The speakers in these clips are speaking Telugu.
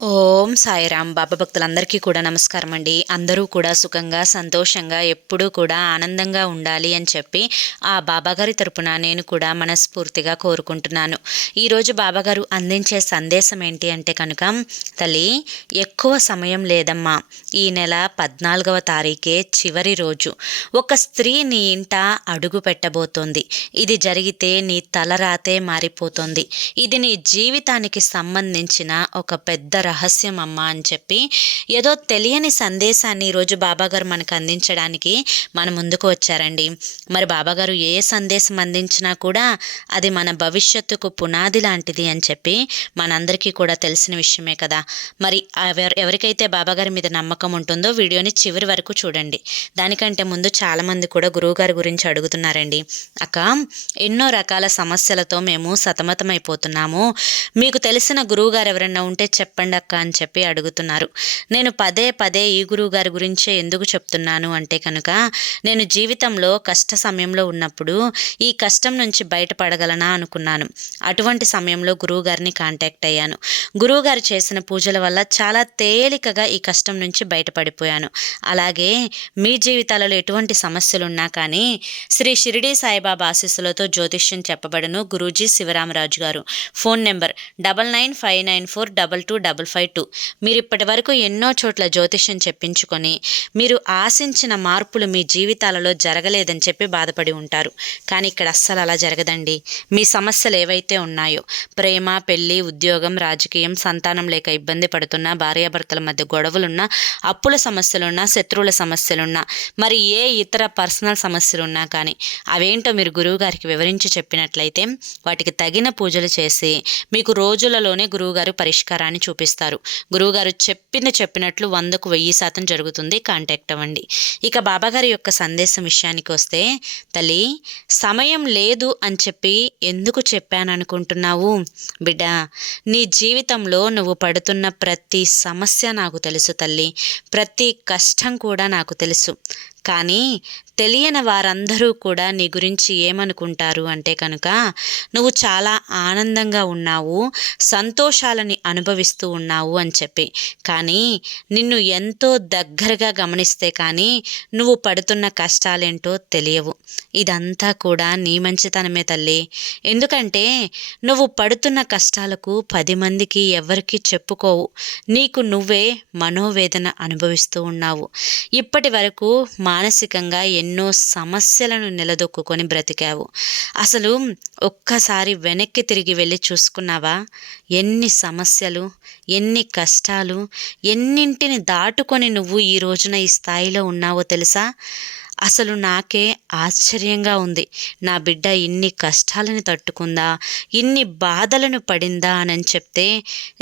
ఓం సాయిరామ్. బాబా భక్తులందరికీ కూడా నమస్కారం అండి. అందరూ కూడా సుఖంగా సంతోషంగా ఎప్పుడూ కూడా ఆనందంగా ఉండాలి అని చెప్పి ఆ బాబాగారి తరపున నేను కూడా మనస్ఫూర్తిగా కోరుకుంటున్నాను. ఈరోజు బాబాగారు అందించే సందేశం ఏంటి అంటే కనుక, తల్లి, ఎక్కువ సమయం లేదమ్మా. ఈ నెల 14వ తారీఖే చివరి రోజు. ఒక స్త్రీ నీ ఇంట అడుగు పెట్టబోతోంది. ఇది జరిగితే నీ తలరాతే మారిపోతుంది. ఇది నీ జీవితానికి సంబంధించిన ఒక పెద్ద రహస్యం అమ్మా అని చెప్పి ఏదో తెలియని సందేశాన్ని ఈరోజు బాబాగారు మనకు అందించడానికి మన ముందుకు వచ్చారండి. మరి బాబాగారు ఏ సందేశం అందించినా కూడా అది మన భవిష్యత్తుకు పునాది లాంటిది అని చెప్పి మనందరికీ కూడా తెలిసిన విషయమే కదా. మరి ఎవరికైతే బాబాగారి మీద నమ్మకం ఉంటుందో వీడియోని చివరి వరకు చూడండి. దానికంటే ముందు చాలామంది కూడా గురువుగారి గురించి అడుగుతున్నారండి. అక్క, ఎన్నో రకాల సమస్యలతో మేము సతమతమైపోతున్నాము, మీకు తెలిసిన గురువుగారు ఎవరన్నా ఉంటే చెప్పండి అక్క అని చెప్పి అడుగుతున్నారు. నేను పదే పదే ఈ గురువుగారి గురించే ఎందుకు చెప్తున్నాను అంటే కనుక, నేను జీవితంలో కష్ట సమయంలో ఉన్నప్పుడు ఈ కష్టం నుంచి బయటపడగలనా అనుకున్నాను. అటువంటి సమయంలో గురువుగారిని కాంటాక్ట్ అయ్యాను. గురువుగారు చేసిన పూజల వల్ల చాలా తేలికగా ఈ కష్టం నుంచి బయటపడిపోయాను. అలాగే మీ జీవితాలలో ఎటువంటి సమస్యలున్నా కానీ శ్రీ షిరిడి సాయిబాబా ఆశీస్సులతో జ్యోతిష్యం చెప్పబడను. గురూజీ శివరామరాజు గారు. Phone number 995994225552. మీరు ఇప్పటి వరకు ఎన్నో చోట్ల జ్యోతిష్యం చెప్పించుకొని మీరు ఆశించిన మార్పులు మీ జీవితాలలో జరగలేదని చెప్పి బాధపడి ఉంటారు. కానీ ఇక్కడ అస్సలు అలా జరగదండి. మీ సమస్యలు ఏవైతే ఉన్నాయో, ప్రేమ, పెళ్లి, ఉద్యోగం, రాజకీయం, సంతానం లేక ఇబ్బంది పడుతున్నా, భార్యాభర్తల మధ్య గొడవలున్నా, అప్పుల సమస్యలున్నా, శత్రువుల సమస్యలున్నా, మరి ఏ ఇతర పర్సనల్ సమస్యలున్నా కానీ అవేంటో మీరు గురువుగారికి వివరించి చెప్పినట్లయితే వాటికి తగిన పూజలు చేసి మీకు రోజులలోనే గురువుగారు పరిష్కారాన్ని చూపిస్తారు. గురువుగారు చెప్పినట్లు 100కు 1000% జరుగుతుంది. కాంటాక్ట్ అవ్వండి. ఇక బాబాగారి యొక్క సందేశం విషయానికి వస్తే, తల్లి, సమయం లేదు అని చెప్పి ఎందుకు చెప్పాననుకుంటున్నావు? బిడ్డ, నీ జీవితంలో నువ్వు పడుతున్న ప్రతి సమస్య నాకు తెలుసు తల్లి. ప్రతి కష్టం కూడా నాకు తెలుసు. కానీ తెలియని వారందరూ కూడా నీ గురించి ఏమనుకుంటారు అంటే కనుక, నువ్వు చాలా ఆనందంగా ఉన్నావు, సంతోషాలని అనుభవిస్తూ ఉన్నావు అని చెప్పి. కానీ నిన్ను ఎంతో దగ్గరగా గమనిస్తే కానీ నువ్వు పడుతున్న కష్టాలేంటో తెలియవు. ఇదంతా కూడా నీ మంచితనమే తల్లి. ఎందుకంటే నువ్వు పడుతున్న కష్టాలకు 10 మందికి ఎవరికి చెప్పుకోవు. నీకు నువ్వే మనోవేదన అనుభవిస్తూ ఉన్నావు. ఇప్పటి వరకు మానసికంగా ఎన్నో సమస్యలను నిలదొక్కుని బ్రతికావు. అసలు ఒక్కసారి వెనక్కి తిరిగి వెళ్ళి చూసుకున్నావా? ఎన్ని సమస్యలు, ఎన్ని కష్టాలు, ఎన్నింటిని దాటుకొని నువ్వు ఈ రోజున ఈ స్థాయిలో ఉన్నావో తెలుసా? అసలు నాకే ఆశ్చర్యంగా ఉంది. నా బిడ్డ ఇన్ని కష్టాలను తట్టుకుందా, ఇన్ని బాధలను పడిందా అని చెప్తే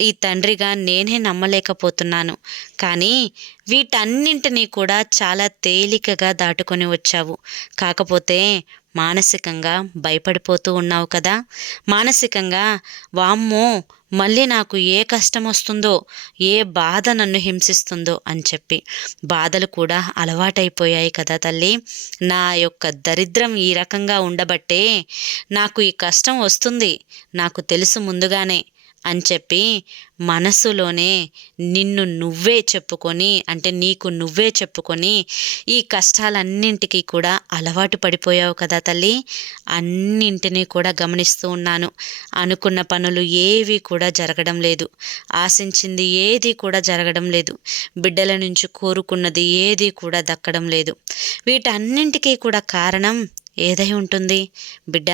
ఈ తండ్రిగా నేనే నమ్మలేకపోతున్నాను. కానీ వీటన్నింటినీ కూడా చాలా తేలికగా దాటుకొని వచ్చావు. కాకపోతే మానసికంగా భయపడిపోతూ ఉన్నావు కదా. మానసికంగా వామ్మో, మళ్ళీ నాకు ఏ కష్టం వస్తుందో, ఏ బాధ నన్ను హింసిస్తుందో అని చెప్పి బాధలు కూడా అలవాటైపోయాయి కదా తల్లి. నా యొక్క దరిద్రం ఈ రకంగా ఉండబట్టే నాకు ఈ కష్టం వస్తుంది, నాకు తెలుసు ముందుగానే అని చెప్పి మనసులోనే నిన్ను నువ్వే చెప్పుకొని, అంటే నీకు నువ్వే చెప్పుకొని ఈ కష్టాలన్నింటికీ కూడా అలవాటు పడిపోయావు కదా తల్లి. అన్నింటినీ కూడా గమనిస్తూ ఉన్నాను. అనుకున్న పనులు ఏవి కూడా జరగడం లేదు. ఆశించింది ఏది కూడా జరగడం లేదు. బిడ్డల నుంచి కోరుకున్నది ఏది కూడా దక్కడం లేదు. వీటన్నింటికీ కూడా కారణం ఏదై ఉంటుంది? బిడ్డ,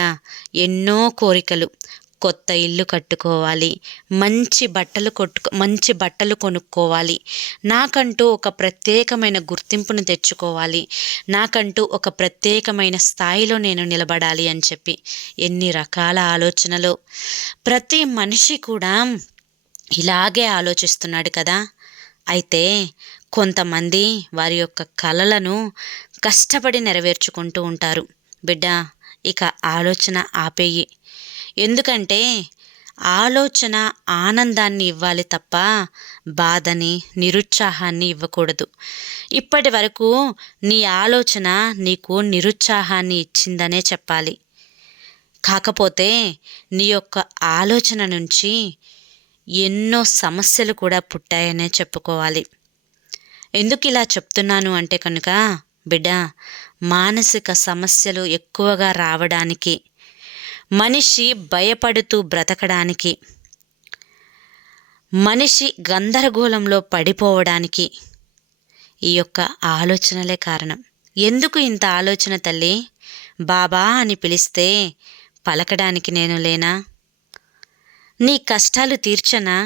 ఎన్నో కోరికలు. కొత్త ఇల్లు కట్టుకోవాలి, మంచి బట్టలు కొనుక్కోవాలి, నాకంటూ ఒక ప్రత్యేకమైన గుర్తింపును తెచ్చుకోవాలి, నాకంటూ ఒక ప్రత్యేకమైన స్థాయిలో నేను నిలబడాలి అని చెప్పి ఎన్ని రకాల ఆలోచనలు. ప్రతి మనిషి కూడా ఇలాగే ఆలోచిస్తున్నాడు కదా. అయితే కొంతమంది వారి యొక్క కలలను కష్టపడి నెరవేర్చుకుంటూ ఉంటారు. బిడ్డ, ఇక ఆలోచన ఆపేయి. ఎందుకంటే ఆలోచన ఆనందాన్ని ఇవ్వాలి తప్ప బాధని, నిరుత్సాహాన్ని ఇవ్వకూడదు. ఇప్పటి వరకు నీ ఆలోచన నీకు నిరుత్సాహాన్ని ఇచ్చిందనే చెప్పాలి. కాకపోతే నీ యొక్క ఆలోచన నుంచి ఎన్నో సమస్యలు కూడా పుట్టాయనే చెప్పుకోవాలి. ఎందుకు ఇలా చెప్తున్నాను అంటే కనుక బిడ్డ, మానసిక సమస్యలు ఎక్కువగా రావడానికి, మనిషి భయపడుతూ బ్రతకడానికి, మనిషి గందరగోళంలో పడిపోవడానికి ఈ యొక్క ఆలోచనలే కారణం. ఎందుకు ఇంత ఆలోచన తల్లి? బాబా అని పిలిస్తే పలకడానికి నేను లేనా? నీ కష్టాలు తీర్చనా?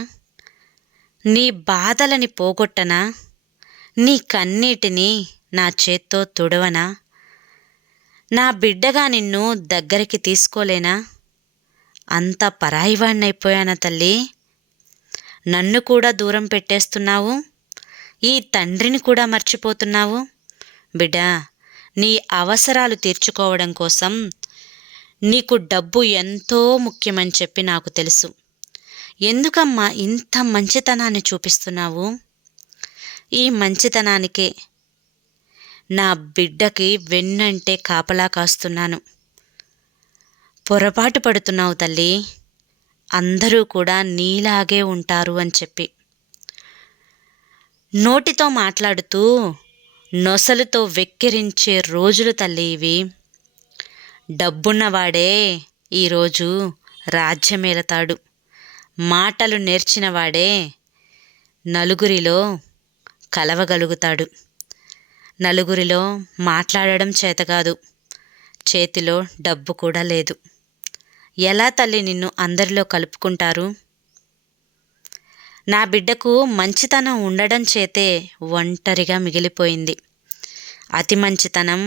నీ బాధలని పోగొట్టనా? నీ కన్నీటిని నా చేత్తో తుడవనా? నా బిడ్డగా నిన్ను దగ్గరికి తీసుకోలేనా? అంత పరాయివాణ్ణైపోయానా తల్లి? నన్ను కూడా దూరం పెట్టేస్తున్నావు, ఈ తండ్రిని కూడా మర్చిపోతున్నావు. బిడ్డా, నీ అవసరాలు తీర్చుకోవడం కోసం నీకు డబ్బు ఎంతో ముఖ్యమని చెప్పి నాకు తెలుసు. ఎందుకమ్మా ఇంత మంచితనాన్ని చూపిస్తున్నావు? ఈ మంచితనానికే నా బిడ్డకి వెన్నంటే కాపలా కాస్తున్నాను. పొరపాటు పడుతున్నావు తల్లి. అందరూ కూడా నీలాగే ఉంటారు అని చెప్పి. నోటితో మాట్లాడుతూ నొసలుతో వెక్కిరించే రోజులు తల్లి ఇవి. డబ్బున్నవాడే ఈరోజు రాజ్యమేలతాడు. మాటలు నేర్చినవాడే నలుగురిలో కలవగలుగుతాడు. నలుగురిలో మాట్లాడడం చేతకాదు, చేతిలో డబ్బు కూడా లేదు. ఎలా తల్లి నిన్ను అందరిలో కలుపుకుంటారు? నా బిడ్డకు మంచితనం ఉండడం చేతే ఒంటరిగా మిగిలిపోయింది. అతి మంచితనం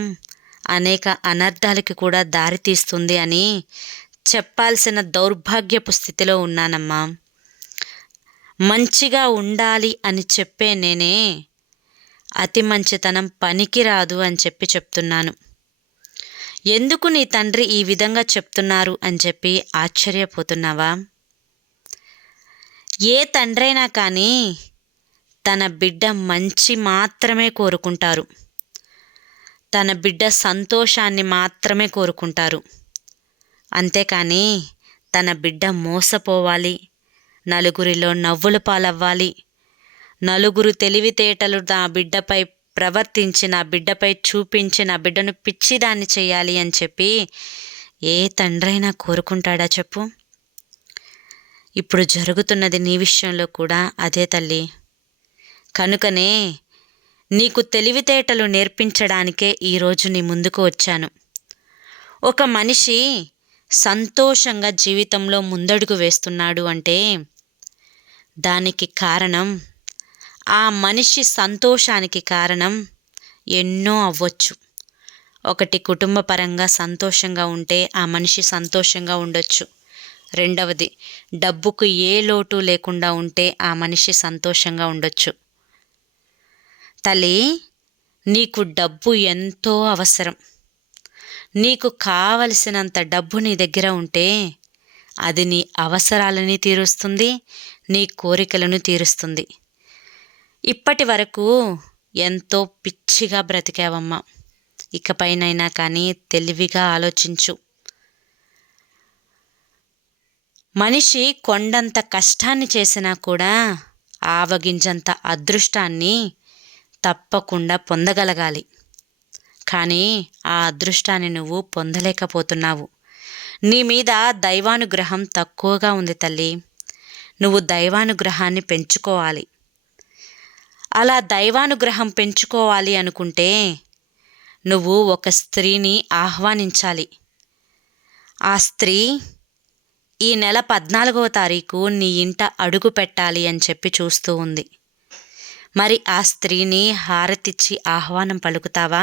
అనేక అనర్థాలకి కూడా దారితీస్తుంది అని చెప్పాల్సిన దౌర్భాగ్యపు స్థితిలో ఉన్నానమ్మా. మంచిగా ఉండాలి అని చెప్పే నేనే అతి మంచితనం పనికిరాదు అని చెప్పి చెప్తున్నాను. ఎందుకు నీ తండ్రి ఈ విధంగా చెప్తున్నారు అని చెప్పి ఆశ్చర్యపోతున్నావా? ఏ తండ్రైనా కానీ తన బిడ్డ మంచి మాత్రమే కోరుకుంటారు, తన బిడ్డ సంతోషాన్ని మాత్రమే కోరుకుంటారు. అంతేకాని తన బిడ్డ మోసపోవాలి, నలుగురిలో నవ్వుల పాలవ్వాలి, నలుగురు తెలివితేటలు నా బిడ్డపై ప్రవర్తించి, నా బిడ్డపై చూపించి, నా బిడ్డను పిచ్చిదాన్ని చేయాలి అని చెప్పి ఏ తండ్రైనా కోరుకుంటాడా చెప్పు? ఇప్పుడు జరుగుతున్నది నీ విషయంలో కూడా అదే తల్లి. కనుకనే నీకు తెలివితేటలు నేర్పించడానికే ఈరోజు నీ ముందుకు వచ్చాను. ఒక మనిషి సంతోషంగా జీవితంలో ముందడుగు వేస్తున్నాడు అంటే దానికి కారణం, ఆ మనిషి సంతోషానికి కారణం ఎన్నో అవ్వచ్చు. ఒకటి, కుటుంబ పరంగా సంతోషంగా ఉంటే ఆ మనిషి సంతోషంగా ఉండొచ్చు. రెండవది, డబ్బుకు ఏ లోటు లేకుండా ఉంటే ఆ మనిషి సంతోషంగా ఉండొచ్చు. తల్లి, నీకు డబ్బు ఎంతో అవసరం. నీకు కావలసినంత డబ్బు నీ దగ్గర ఉంటే అది నీ అవసరాలని తీరుస్తుంది, నీ కోరికలను తీరుస్తుంది. ఇప్పటి వరకు ఎంతో పిచ్చిగా బ్రతికావమ్మా. ఇకపైనైనా కానీ తెలివిగా ఆలోచించు. మనిషి కొండంత కష్టాన్ని చేసినా కూడా ఆవగింజంత అదృష్టాన్ని తప్పకుండా పొందగలగాలి. కానీ ఆ అదృష్టాన్ని నువ్వు పొందలేకపోతున్నావు. నీ మీద దైవానుగ్రహం తక్కువగా ఉంది తల్లి. నువ్వు దైవానుగ్రహాన్ని పెంచుకోవాలి. అలా దైవానుగ్రహం పెంచుకోవాలి అనుకుంటే నువ్వు ఒక స్త్రీని ఆహ్వానించాలి. ఆ స్త్రీ ఈ నెల 14వ తారీఖు నీ ఇంట అడుగు పెట్టాలి అని చెప్పి చూస్తూ ఉంది. మరి ఆ స్త్రీని హారతిచ్చి ఆహ్వానం పలుకుతావా?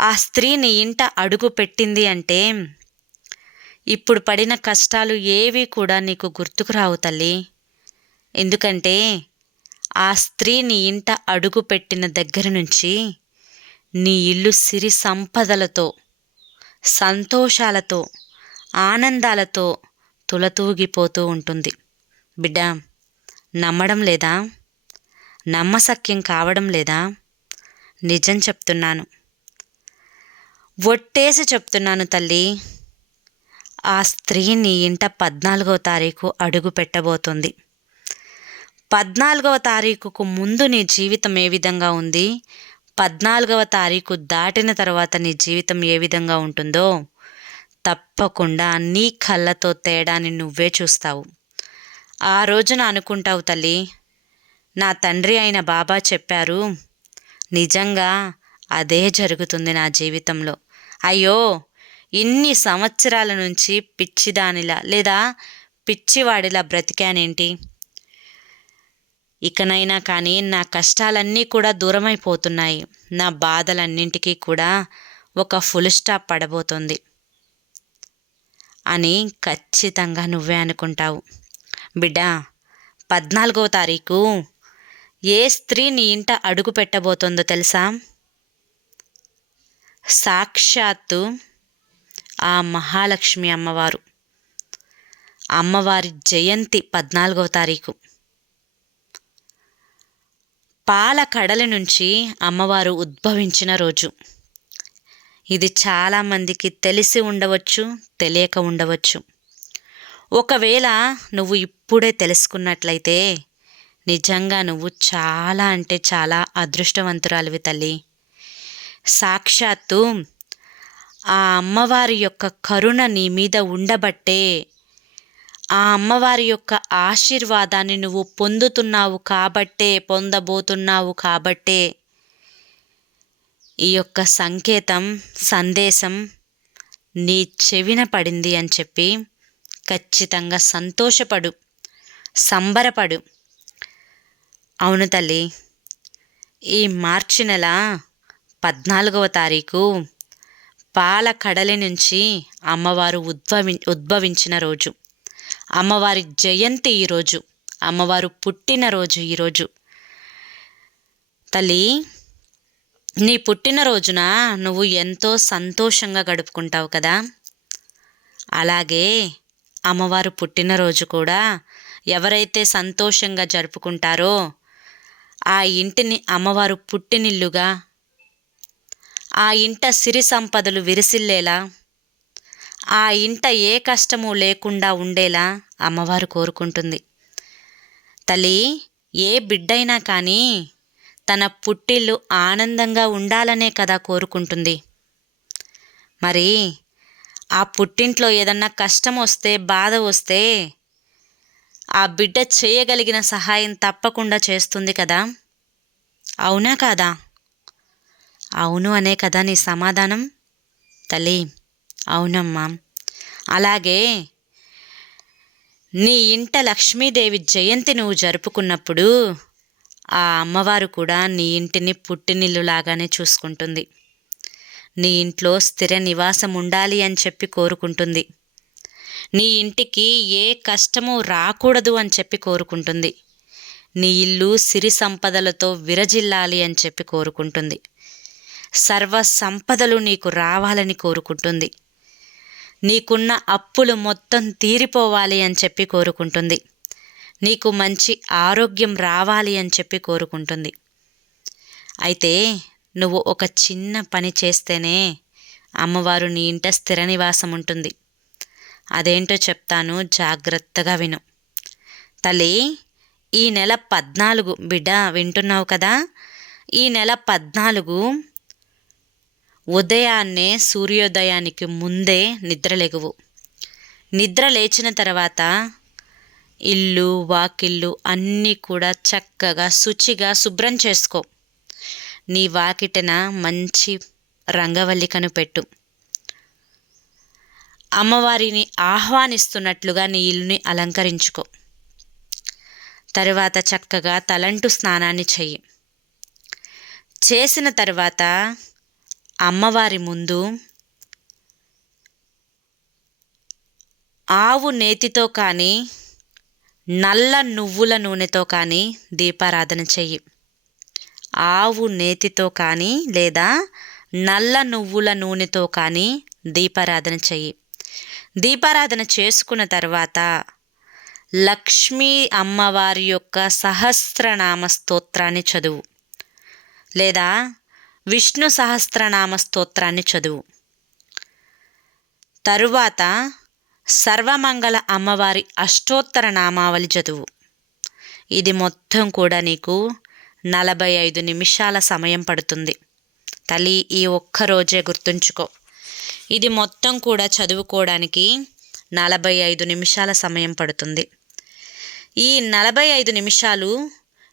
ఆ స్త్రీ నీ ఇంట అడుగు పెట్టింది అంటే ఇప్పుడు పడిన కష్టాలు ఏవి కూడా నీకు గుర్తుకు రావు తల్లి. ఎందుకంటే ఆ స్త్రీ నీ ఇంట అడుగు పెట్టిన దగ్గర నుంచి నీ ఇల్లు సిరి సంపదలతో, సంతోషాలతో, ఆనందాలతో తులతూగిపోతూ ఉంటుంది. బిడ్డ, నమ్మడం లేదా? నమ్మశక్యం కావడం లేదా? నిజం చెప్తున్నాను, ఒట్టేసి చెప్తున్నాను తల్లి. ఆ స్త్రీ నీ ఇంట 14వ తారీఖు అడుగు పెట్టబోతుంది. 14వ తారీఖుకు ముందు నీ జీవితం ఏ విధంగా ఉంది, 14వ తారీఖు దాటిన తర్వాత నీ జీవితం ఏ విధంగా ఉంటుందో తప్పకుండా నీ కళ్ళతో తేడాని నువ్వే చూస్తావు. ఆ రోజున అనుకుంటావు, తల్లి నా తండ్రి అయిన బాబా చెప్పారు, నిజంగా అదే జరుగుతుంది నా జీవితంలో. అయ్యో, ఇన్ని సంవత్సరాల నుంచి పిచ్చిదానిలా లేదా పిచ్చివాడిలా బ్రతికానేంటి, ఇకనైనా కానీ నా కష్టాలన్నీ కూడా దూరమైపోతున్నాయి, నా బాధలన్నింటికీ కూడా ఒక ఫుల్ స్టాప్ పడబోతుంది అని ఖచ్చితంగా నువ్వే అనుకుంటావు. బిడ్డ, 14వ తారీఖు ఏ స్త్రీ నీ ఇంట అడుగు పెట్టబోతుందో తెలుసా? సాక్షాత్తు ఆ మహాలక్ష్మి అమ్మవారు. అమ్మవారి జయంతి 14వ తారీఖు. పాల కడలి నుంచి అమ్మవారు ఉద్భవించిన రోజు. ఇది చాలామందికి తెలిసి ఉండవచ్చు, తెలియక ఉండవచ్చు. ఒకవేళ నువ్వు ఇప్పుడే తెలుసుకున్నట్లయితే నిజంగా నువ్వు చాలా అంటే చాలా అదృష్టవంతురాలివి తల్లి. సాక్షాత్తు ఆ అమ్మవారి యొక్క కరుణ నీ మీద ఉండబట్టే, ఆ అమ్మవారి యొక్క ఆశీర్వాదాన్ని నువ్వు పొందుతున్నావు కాబట్టే, పొందబోతున్నావు కాబట్టే ఈ యొక్క సందేశం నీ చెవిన పడింది అని చెప్పి ఖచ్చితంగా సంతోషపడు, సంబరపడు. అవును తల్లి, ఈ మార్చి నెల 14వ తారీఖు పాల కడలి నుంచి అమ్మవారు ఉద్భవించిన రోజు. అమ్మవారి జయంతి ఈరోజు, అమ్మవారు పుట్టినరోజు ఈరోజు. తల్లి, నీ పుట్టినరోజున నువ్వు ఎంతో సంతోషంగా గడుపుకుంటావు కదా, అలాగే అమ్మవారు పుట్టినరోజు కూడా ఎవరైతే సంతోషంగా జరుపుకుంటారో ఆ ఇంటిని అమ్మవారు పుట్టినిల్లుగా, ఆ ఇంట సిరి సంపదలు విరిసిల్లేలా, ఆ ఇంట ఏ కష్టము లేకుండా ఉండేలా అమ్మవారు కోరుకుంటుంది. తల్లి, ఏ బిడ్డైనా కానీ తన పుట్టిల్లు ఆనందంగా ఉండాలనే కదా కోరుకుంటుంది. మరి ఆ పుట్టింట్లో ఏదన్నా కష్టం వస్తే, బాధ వస్తే ఆ బిడ్డ చేయగలిగిన సహాయం తప్పకుండా చేస్తుంది కదా, అవునా కాదా? అవును అనే కదా నీ సమాధానం తల్లి? అవునమ్మా. అలాగే నీ ఇంట లక్ష్మీదేవి జయంతి నువ్వు జరుపుకున్నప్పుడు ఆ అమ్మవారు కూడా నీ ఇంటిని పుట్టినిల్లులాగానే చూసుకుంటుంది. నీ ఇంట్లో స్థిర నివాసం ఉండాలి అని చెప్పి కోరుకుంటుంది. నీ ఇంటికి ఏ కష్టము రాకూడదు అని చెప్పి కోరుకుంటుంది. నీ ఇల్లు సిరి సంపదలతో విరజిల్లాలి అని చెప్పి కోరుకుంటుంది. సర్వ సంపదలు నీకు రావాలని కోరుకుంటుంది. నీకున్న అప్పులు మొత్తం తీరిపోవాలి అని చెప్పి కోరుకుంటుంది. నీకు మంచి ఆరోగ్యం రావాలి అని చెప్పి కోరుకుంటుంది. అయితే నువ్వు ఒక చిన్న పని చేస్తేనే అమ్మవారు నీ ఇంట స్థిర నివాసం ఉంటుంది. అదేంటో చెప్తాను, జాగ్రత్తగా విను తల్లి. ఈ నెల 14 బిడ్డ, వింటున్నావు కదా, ఈ నెల 14 ఉదయాన్నే సూర్యోదయానికి ముందే నిద్రలెగువు. నిద్ర లేచిన తర్వాత ఇల్లు వాకిళ్ళు అన్నీ కూడా చక్కగా శుచిగా శుభ్రం చేసుకో. నీ వాకిటన మంచి రంగవల్లికను పెట్టు. అమ్మవారిని ఆహ్వానిస్తున్నట్లుగా నీ ఇల్లుని అలంకరించుకో. తరువాత చక్కగా తలంటు స్నానాన్ని చెయ్యి. చేసిన తర్వాత అమ్మవారి ముందు ఆవు నేతితో కానీ నల్ల నువ్వుల నూనెతో కానీ దీపారాధన చెయ్యి. ఆవు నేతితో కానీ లేదా నల్ల నువ్వుల నూనెతో కానీ దీపారాధన చెయ్యి. దీపారాధన చేసుకున్న తర్వాత లక్ష్మీ అమ్మవారి యొక్క సహస్రనామ స్తోత్రాన్ని చదువు, లేదా విష్ణు సహస్రనామ స్తోత్రాన్ని చదువు. తరువాత సర్వమంగళ అమ్మవారి అష్టోత్తర నామావళి చదువు. ఇది మొత్తం కూడా నీకు 45 నిమిషాల సమయం పడుతుంది. తల్లి, ఈ ఒక్కరోజే గుర్తుంచుకో. ఇది మొత్తం కూడా చదువుకోవడానికి 45 నిమిషాల సమయం పడుతుంది. ఈ 45 నిమిషాలు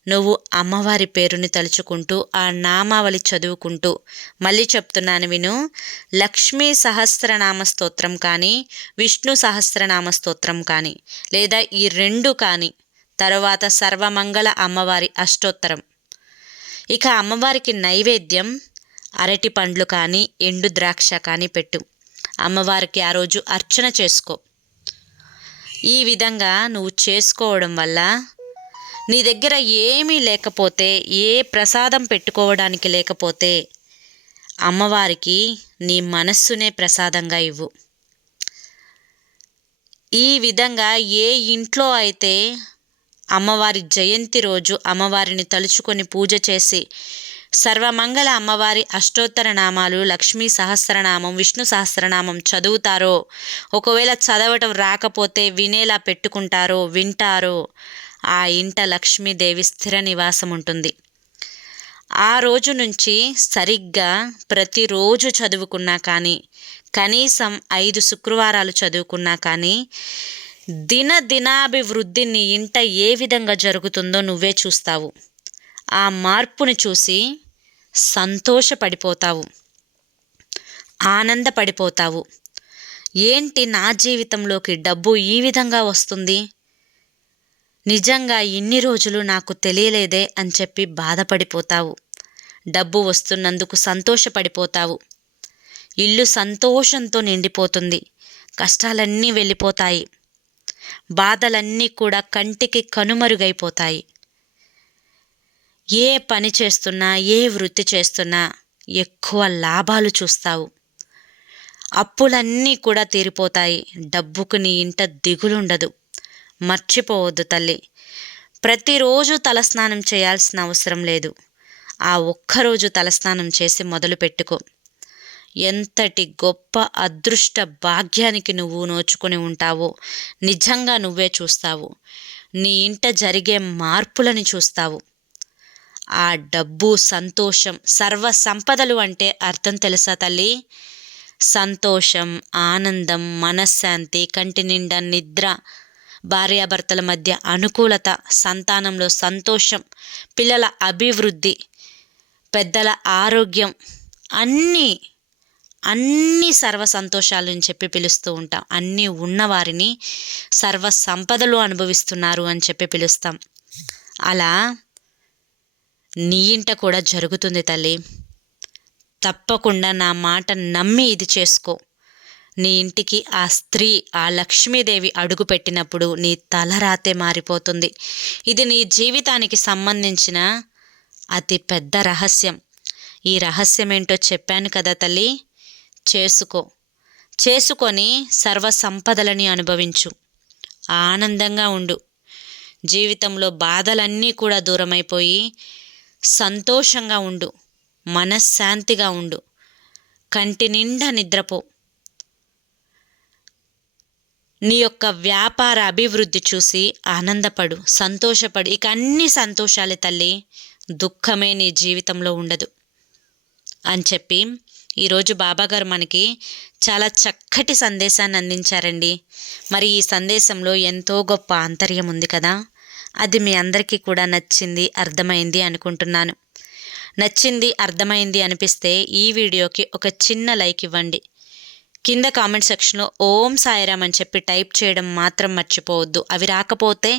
నువ్వు అమ్మవారి పేరుని తలుచుకుంటూ ఆ నామావళి చదువుకుంటూ, మళ్ళీ చెప్తున్నాను విను, లక్ష్మీ సహస్రనామ స్తోత్రం కానీ, విష్ణు సహస్రనామ స్తోత్రం కానీ, లేదా ఈ రెండు కానీ, తర్వాత సర్వమంగళ అమ్మవారి అష్టోత్తరం. ఇక అమ్మవారికి నైవేద్యం అరటి పండ్లు కానీ, ఎండు ద్రాక్ష కానీ పెట్టు. అమ్మవారికి ఆ రోజు అర్చన చేసుకో. ఈ విధంగా నువ్వు చేసుకోవడం వల్ల నీ దగ్గర ఏమీ లేకపోతే, ఏ ప్రసాదం పెట్టుకోవడానికి లేకపోతే, అమ్మవారికి నీ మనస్సునే ప్రసాదంగా ఇవ్వు. ఈ విధంగా ఏ ఇంట్లో అయితే అమ్మవారి జయంతి రోజు అమ్మవారిని తలుచుకొని పూజ చేసి సర్వమంగళ అమ్మవారి అష్టోత్తర నామాలు, లక్ష్మీ సహస్రనామం, విష్ణు సహస్రనామం చదువుతారో, ఒకవేళ చదవటం రాకపోతే వినేలా పెట్టుకుంటారో, వింటారో, ఆ ఇంట లక్ష్మీదేవి స్థిర నివాసం ఉంటుంది. ఆ రోజు నుంచి సరిగ్గా ప్రతిరోజు చదువుకున్నా కానీ, కనీసం 5 శుక్రవారాలు చదువుకున్నా కానీ, దినాభివృద్ధి నీ ఇంట ఏ విధంగా జరుగుతుందో నువ్వే చూస్తావు. ఆ మార్పుని చూసి సంతోషపడిపోతావు, ఆనందపడిపోతావు. ఏంటి, నా జీవితంలోకి డబ్బు ఈ విధంగా వస్తుంది, నిజంగా ఇన్ని రోజులు నాకు తెలియలేదే అని చెప్పి బాధపడిపోతావు. డబ్బు వస్తున్నందుకు సంతోషపడిపోతావు. ఇల్లు సంతోషంతో నిండిపోతుంది. కష్టాలన్నీ వెళ్ళిపోతాయి. బాధలన్నీ కూడా కంటికి కనుమరుగైపోతాయి. ఏ పని చేస్తున్నా, ఏ వృత్తి చేస్తున్నా ఎక్కువ లాభాలు చూస్తావు. అప్పులన్నీ కూడా తీరిపోతాయి. డబ్బుకు నీ ఇంట దిగులుండదు. మర్చిపోవద్దు తల్లి, ప్రతిరోజు తలస్నానం చేయాల్సిన అవసరం లేదు. ఆ ఒక్కరోజు తలస్నానం చేసి మొదలు పెట్టుకో. ఎంతటి గొప్ప అదృష్ట భాగ్యానికి నువ్వు నోచుకొని ఉంటావో నిజంగా నువ్వే చూస్తావు. నీ ఇంట జరిగే మార్పులని చూస్తావు. ఆ డబ్బు, సంతోషం, సర్వ సంపదలు అంటే అర్థం తెలుసా తల్లి? సంతోషం, ఆనందం, మనశ్శాంతి, కంటి నిండా నిద్ర, భార్యాభర్తల మధ్య అనుకూలత, సంతానంలో సంతోషం, పిల్లల అభివృద్ధి, పెద్దల ఆరోగ్యం, అన్నీ సర్వ సంతోషాలని చెప్పి పిలుస్తూ ఉంటాం. అన్నీ ఉన్నవారిని సర్వ సంపదలు అనుభవిస్తున్నారు అని చెప్పి పిలుస్తాం. అలా నీ ఇంట కూడా జరుగుతుంది తల్లి. తప్పకుండా నా మాట నమ్మి ఇది చేసుకో. నీ ఇంటికి ఆ స్త్రీ, ఆ లక్ష్మీదేవి అడుగు పెట్టినప్పుడు నీ తలరాతే మారిపోతుంది. ఇది నీ జీవితానికి సంబంధించిన అతి పెద్ద రహస్యం. ఈ రహస్యం ఏంటో చెప్పాను కదా తల్లి. చేసుకొని సర్వ సంపదలని అనుభవించు. ఆనందంగా ఉండు. జీవితంలో బాధలన్నీ కూడా దూరమైపోయి సంతోషంగా ఉండు. మనశ్శాంతిగా ఉండు. కంటి నిండా నిద్రపో. నీ యొక్క వ్యాపార అభివృద్ధి చూసి ఆనందపడు, సంతోషపడు. ఇక అన్ని సంతోషాలే తల్లి, దుఃఖమే నీ జీవితంలో ఉండదు అని చెప్పి ఈరోజు బాబాగారు మనకి చాలా చక్కటి సందేశాన్ని అందించారండి. మరి ఈ సందేశంలో ఎంతో గొప్ప ఆంతర్యం ఉంది కదా. అది మీ అందరికీ కూడా నచ్చింది, అర్థమైంది అనుకుంటున్నాను. నచ్చింది, అర్థమైంది అనిపిస్తే ఈ వీడియోకి ఒక చిన్న లైక్ ఇవ్వండి. కింద కామెంట్ సెక్షన్లో ఓం సాయిరామ్ అని చెప్పి టైప్ చేయడం మాత్రం మర్చిపోవద్దు. అవి రాకపోతే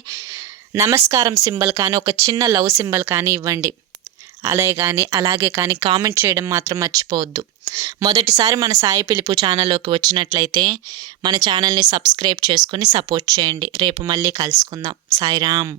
నమస్కారం సింబల్ కానీ, ఒక చిన్న లవ్ సింబల్ కానీ ఇవ్వండి. అలాగే కానీ కామెంట్ చేయడం మాత్రం మర్చిపోవద్దు. మొదటిసారి మన సాయి పిలుపు ఛానల్లోకి వచ్చినట్లయితే మన ఛానల్ని సబ్స్క్రైబ్ చేసుకొని సపోర్ట్ చేయండి. రేపు మళ్ళీ కలుసుకుందాం. సాయిరామ్.